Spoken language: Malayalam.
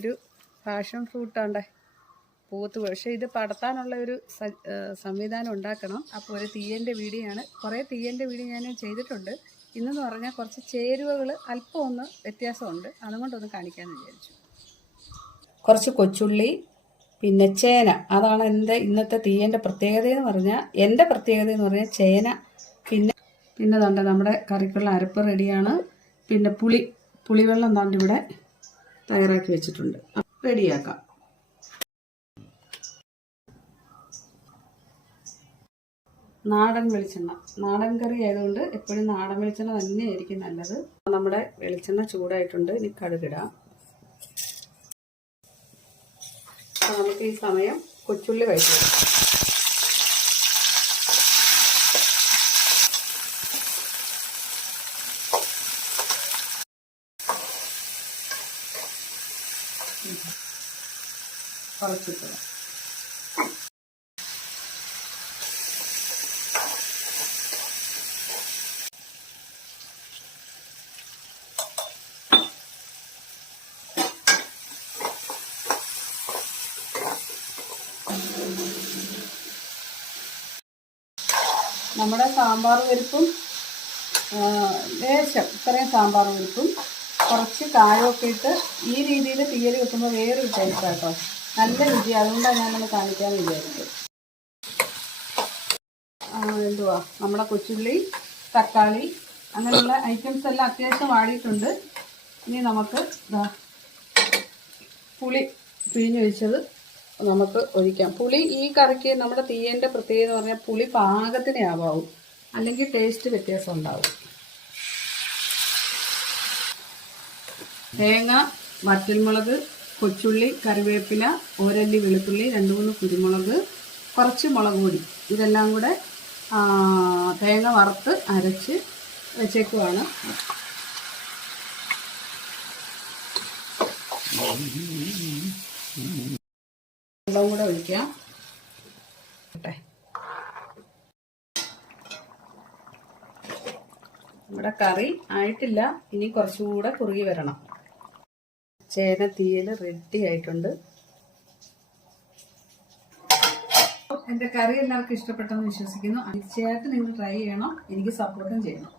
ഒരു പാഷൻ ഫ്രൂട്ടാണ്ടേ പൂത്ത് പക്ഷേ ഇത് പടത്താനുള്ള ഒരു സംവിധാനം ഉണ്ടാക്കണം. അപ്പോൾ ഒരു തീയന്റെ വീടിയാണ് കുറേ തീയന്റെ വീഡിയോ ഞാൻ ചെയ്തിട്ടുണ്ട്. ഇന്നെന്ന് പറഞ്ഞാൽ കുറച്ച് ചേരുവകൾ അല്പം ഒന്ന് വ്യത്യാസമുണ്ട്. അതുകൊണ്ടൊന്ന് കാണിക്കാമെന്ന് വിചാരിച്ചു. കുറച്ച് കൊച്ചുള്ളി പിന്നെ ചേന. അതാണ് എന്റെ ഇന്നത്തെ തീയന്റെ പ്രത്യേകത എന്ന് പറഞ്ഞാൽ എന്റെ പ്രത്യേകത എന്ന് പറഞ്ഞാൽ ചേന പിന്നെ പിന്നെ തണ്ട നമ്മുടെ കറിക്കുള്ള അരപ്പ് റെഡിയാണ്. പിന്നെ പുളി പുളിവെള്ളം തണ്ടിവിടെ തയ്യാറാക്കി വെച്ചിട്ടുണ്ട്. റെഡിയാക്കാം. നാടൻ വെളിച്ചെണ്ണ. നാടൻ കറി ആയതുകൊണ്ട് എപ്പോഴും നാടൻ വെളിച്ചെണ്ണ തന്നെയായിരിക്കും നല്ലത്. നമ്മുടെ വെളിച്ചെണ്ണ ചൂടായിട്ടുണ്ട്. ഇനി കടുകിടാം. നമുക്ക് ഈ സമയം കൊച്ചുള്ളി വഴറ്റുക കുറച്ചിട്ടുക നമ്മുടെ സാമ്പാർ പരിപ്പും ലേശം ഇത്രയും സാമ്പാർ പരിപ്പും കുറച്ച് കായമൊക്കെ ഇട്ട് ഈ രീതിയിൽ തീയൽ വെക്കുമ്പോൾ വേറൊരു ടേസ്റ്റ് കേട്ടോ നല്ല രുചി അതുകൊണ്ടാണ് ഞാനൊന്ന് കാണിക്കാൻ വിചാരിച്ചത്. എന്തുവാ? നമ്മുടെ കൊച്ചുള്ളി തക്കാളി അങ്ങനെയുള്ള ഐറ്റംസ് എല്ലാം അത്യാവശ്യം വാടിയിട്ടുണ്ട്. ഇനി നമുക്ക് പുളി പിഴിഞ്ഞൊഴിച്ചത് നമുക്ക് ഒഴിക്കാം. പുളി ഈ കറിക്ക് നമ്മുടെ തീയന്റെ പ്രത്യേകത എന്ന് പറഞ്ഞാൽ പുളി പാകത്തിനെ ആവാവും. അല്ലെങ്കിൽ ടേസ്റ്റ് വ്യത്യാസം ഉണ്ടാവും. തേങ്ങ വറ്റൽമുളക് കൊച്ചുള്ളി കറിവേപ്പില ഓരല്ലി വെളുത്തുള്ളി രണ്ട് മൂന്ന് കുരുമുളക് കുറച്ച് മുളക് പൊടി. ഇതെല്ലാം കൂടെ തേങ്ങ വറുത്ത് അരച്ച് വെച്ചേക്കുവാണ്. വെള്ളം കൂടെ ഒഴിക്കാം. നമ്മുടെ കറി ആയിട്ടില്ല. ഇനി കുറച്ചുകൂടെ കുറുകി വരണം. ചേന തീയൽ റെഡി ആയിട്ടുണ്ട്. എന്റെ കറി എല്ലാവർക്കും ഇഷ്ടപ്പെട്ടെന്ന് വിശ്വസിക്കുന്നു. തീർച്ചയായിട്ടും നിങ്ങൾ ട്രൈ ചെയ്യണം. എനിക്ക് സപ്പോർട്ടും ചെയ്യണം.